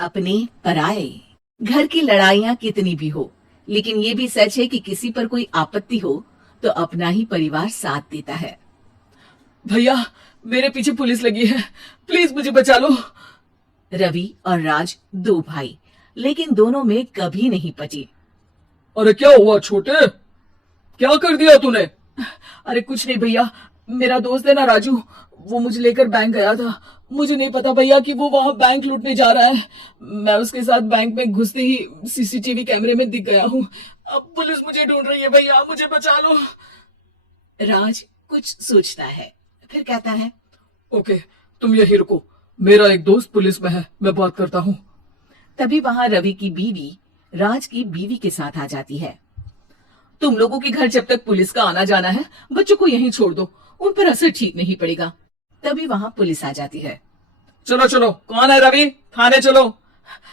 अपने पराए। घर की लड़ाइयाँ कितनी भी हो, लेकिन ये भी सच है कि किसी पर कोई आपत्ति हो तो अपना ही परिवार साथ देता है। भैया, मेरे पीछे पुलिस लगी है, प्लीज मुझे बचा लो। रवि और राज दो भाई, लेकिन दोनों में कभी नहीं पटी। अरे क्या हुआ छोटे, क्या कर दिया तूने? अरे कुछ नहीं भैया, मेरा दोस्त है ना राजू, वो मुझे लेकर बैंक गया था। मुझे नहीं पता भैया कि वो वहां बैंक लूटने जा रहा है। मैं उसके साथ बैंक में घुसते ही सीसीटीवी कैमरे में दिख गया हूँ। अब पुलिस मुझे ढूंढ रही है भैया, मुझे बचा लो। राज कुछ सोचता है, फिर कहता है, ओके, तुम यही रुको, मेरा एक दोस्त पुलिस में है, मैं बात करता हूँ। तभी वहां रवि की बीवी राज की बीवी के साथ आ जाती है। तुम लोगों के घर जब तक पुलिस का आना जाना है, बच्चों को यहीं छोड़ दो, उन पर असर ठीक नहीं पड़ेगा। तभी वहां पुलिस आ जाती है। चलो चलो, कौन है रवि, थाने चलो।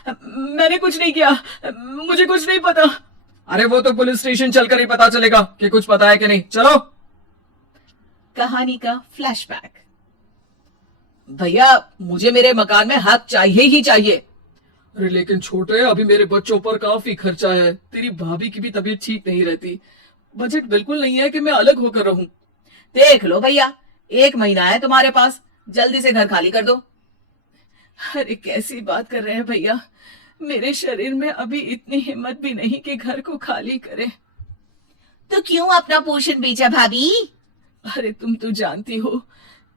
मैंने कुछ नहीं किया, मुझे कुछ नहीं पता। अरे वो तो पुलिस स्टेशन चलकर ही पता चलेगा कि कुछ पता है कि नहीं, चलो। कहानी का फ्लैशबैक। भैया, मुझे मेरे मकान में हक चाहिए ही चाहिए। अरे लेकिन छोटे, अभी मेरे बच्चों पर काफी खर्चा है, तेरी भाभी की भी तबीयत ठीक नहीं रहती, बजट बिल्कुल नहीं है कि मैं अलग होकर रहूं। देख लो भैया, 1 महीना है तुम्हारे पास, जल्दी से घर खाली कर दो। अरे कैसी बात कर रहे हैं भैया, मेरे शरीर में अभी इतनी हिम्मत भी नहीं कि घर को खाली करें। तो क्यों अपना पोषण बेचा भाभी? अरे तुम तो जानती हो,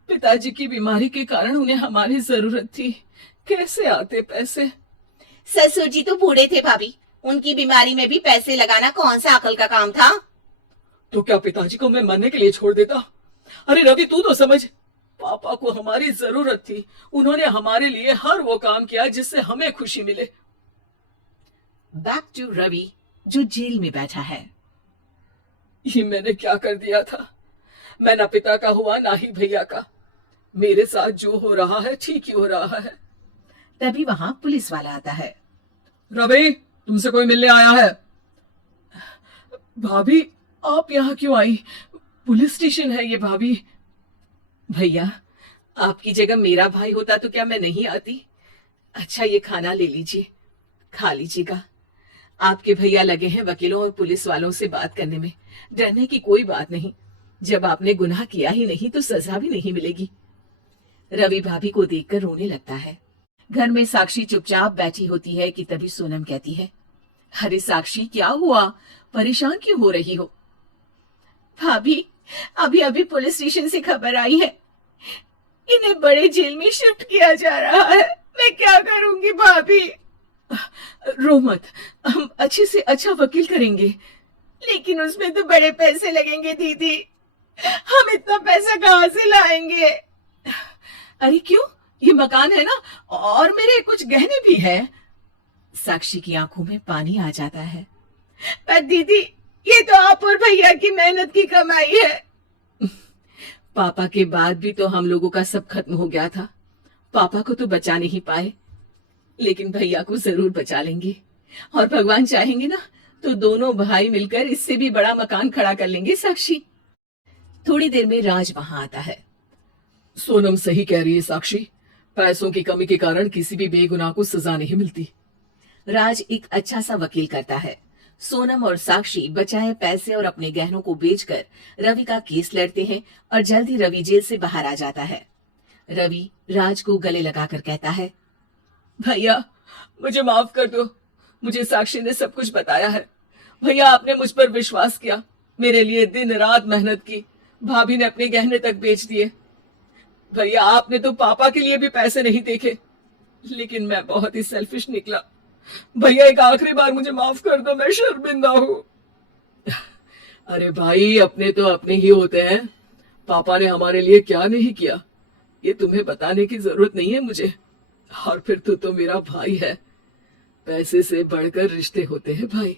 पिताजी की बीमारी के कारण उन्हें हमारी जरूरत थी, कैसे आते पैसे। ससुर जी तो बूढ़े थे भाभी, उनकी बीमारी में भी पैसे लगाना कौन सा अकल का काम था। तो क्या पिताजी को मैं मरने के लिए छोड़ देता? अरे रवि, तू तो समझ, पापा को हमारी जरूरत थी, उन्होंने हमारे लिए हर वो काम किया जिससे हमें खुशी मिले। बैक टू रवि, जो जेल में बैठा है। ये मैंने क्या कर दिया था? मैं ना पिता का हुआ ना ही भैया का, मेरे साथ जो हो रहा है ठीक ही हो रहा है। तभी वहां पुलिस वाला आता है। रवि, तुमसे कोई मिलने आया है। भाभी, आप यहाँ क्यों आई? पुलिस स्टेशन है ये भाभी। भैया, आपकी जगह मेरा भाई होता तो क्या मैं नहीं आती? अच्छा, ये खाना ले लीजिए, खा लीजिएगा। आपके भैया लगे हैं वकीलों और पुलिस वालों से बात करने में, डरने की कोई बात नहीं, जब आपने गुनाह किया ही नहीं तो सजा भी नहीं मिलेगी। रवि भाभी को देखकर रोने लगता है। घर में साक्षी चुपचाप बैठी होती है कि तभी सोनम कहती है, अरे साक्षी, क्या हुआ, परेशान क्यों हो रही हो? भाभी, अभी अभी पुलिस स्टेशन से खबर आई है, इन्हें बड़े जेल में शिफ्ट किया जा रहा है, मैं क्या करूंगी भाभी? रो मत, हम अच्छे से अच्छा वकील करेंगे। लेकिन उसमें तो बड़े पैसे लगेंगे दीदी, हम इतना पैसा कहाँ से लाएंगे? अरे क्यों, ये मकान है ना, और मेरे कुछ गहने भी है। साक्षी की आंखों में पानी आ जाता है। पर दीदी, ये तो आप और भैया की मेहनत की कमाई है। पापा के बाद भी तो हम लोगों का सब खत्म हो गया था, पापा को तो बचा नहीं पाए, लेकिन भैया को जरूर बचा लेंगे, और भगवान चाहेंगे ना तो दोनों भाई मिलकर इससे भी बड़ा मकान खड़ा कर लेंगे। साक्षी। थोड़ी देर में राज वहां आता है। सोनम सही कह रही है साक्षी, पैसों की कमी के कारण किसी भी बेगुनाह को सजा नहीं मिलती। राज एक अच्छा सा वकील करता है। सोनम और साक्षी बचाए पैसे और अपने गहनों को बेचकर रवि का केस लड़ते हैं और जल्दी रवि जेल से बाहर आ जाता है। रवि राज को गले लगाकर कहता है, भैया मुझे माफ कर दो, मुझे साक्षी ने सब कुछ बताया है। भैया, आपने मुझ पर विश्वास किया, मेरे लिए दिन रात मेहनत की, भाभी ने अपने गहने तक बेच दिए। भैया, आपने तो पापा के लिए भी पैसे नहीं देखे, लेकिन मैं बहुत ही सेल्फिश निकला। भैया, एक आखिरी बार मुझे माफ कर दो, मैं शर्मिंदा हूँ। अरे भाई, अपने तो अपने ही होते हैं, पापा ने हमारे लिए क्या नहीं किया, ये तुम्हें बताने की जरूरत नहीं है मुझे। और फिर तू तो मेरा भाई है, पैसे से बढ़कर रिश्ते होते हैं भाई।